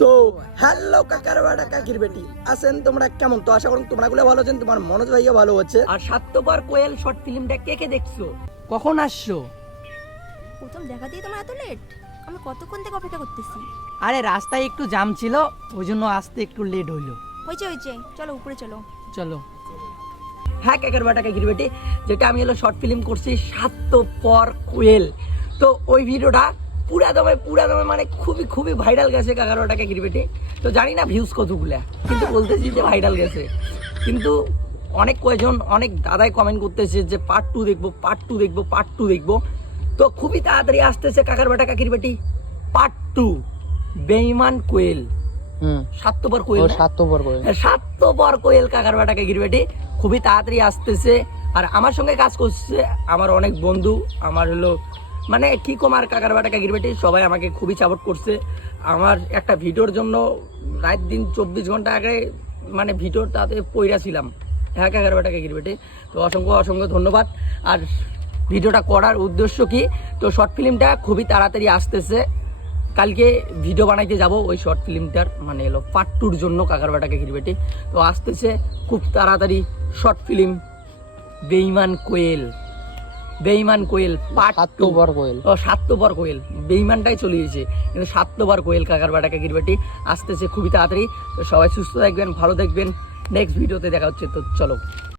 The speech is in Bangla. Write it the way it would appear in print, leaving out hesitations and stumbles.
তো হ্যালো কাকার বাড়া কাকির বেটি আছেন তোমরা কেমন? তো আশা করুন তোমরা গুলো ভালো আছেন, তোমার মনোজ ভাইও ভালো হচ্ছে। আর স্বার্থপর কোয়েল শর্ট ফিল্মটা কে কে দেখছো, কখন আসছো? প্রথম দেখাতেই তোমার এত লেট? আমি কতক্ষণ থেকে অপেক্ষা করতেছি। আরে রাস্তায় একটু জ্যাম ছিল, ওই জন্য আসতে একটু লেট হইলো। হয়েছে, চলো উপরে চলো। চলো। হ্যাঁ কাকার বাটা কাকির বেটি, যেটা আমি হলো শর্ট ফিল্ম করছি স্বার্থপর কোয়েল। তো ওই ভিডিওটা পুরা দমে মানে খুবই খুবই ভাইরাল গেছে কাকার বাটা কাকির বেটি। তো জানি না ভিউজ কতগুলা, কিন্তু বলতেছি যে ভাইরাল গেছে। কিন্তু অনেক কয়জন অনেক দাদাই কমেন্ট করতেছে যে পার্ট টু দেখবো। তো খুবই তাড়াতাড়ি আসতেছে কাকার বাটা কাকির বেটি পার্ট টু, বেঈমান কোয়েল। স্বার্থপর কোয়েল, স্বার্থপর কোয়েল কাকার বাটা কাকির বেটি খুবই তাড়াতাড়ি আসতেছে। আর আমার সঙ্গে কাজ করছে আমার অনেক বন্ধু, আমার হলো মানে কি কমার কাকার বাটা কাকির বেটি সবাই আমাকে খুবই সাপোর্ট করছে। আমার একটা ভিডিওর জন্য রাত দিন 24 ঘন্টা আগে মানে ভিডিওর তাতে পইরা ছিলাম। হ্যাঁ কাকার বাটা কাকির বেটি, তো অসংখ্য ধন্যবাদ। আর ভিডিওটা করার উদ্দেশ্য কি, তো শর্ট ফিল্মটা খুবই তাড়াতাড়ি আসতেছে। কালকে ভিডিও বানাইতে যাব ওই শর্ট ফিল্মটার মানে এলো পার্ট টুর জন্য কাকার বাটা কাকির বেটি। তো আসতেছে খুব তাড়াতাড়ি শর্ট ফিল্ম বেঈমান কোয়েল পার্ট টু। স্বার্থপর কোয়েল, বেঈমানটাই চলে গেছে কিন্তু স্বার্থপর কোয়েল কাকার বাটা কাকির বেটি আসতেছে খুবই তাড়াতাড়ি। তো সবাই সুস্থ থাকবেন, ভালো থাকবেন, নেক্সট ভিডিওতে দেখা হচ্ছে। তো চলো।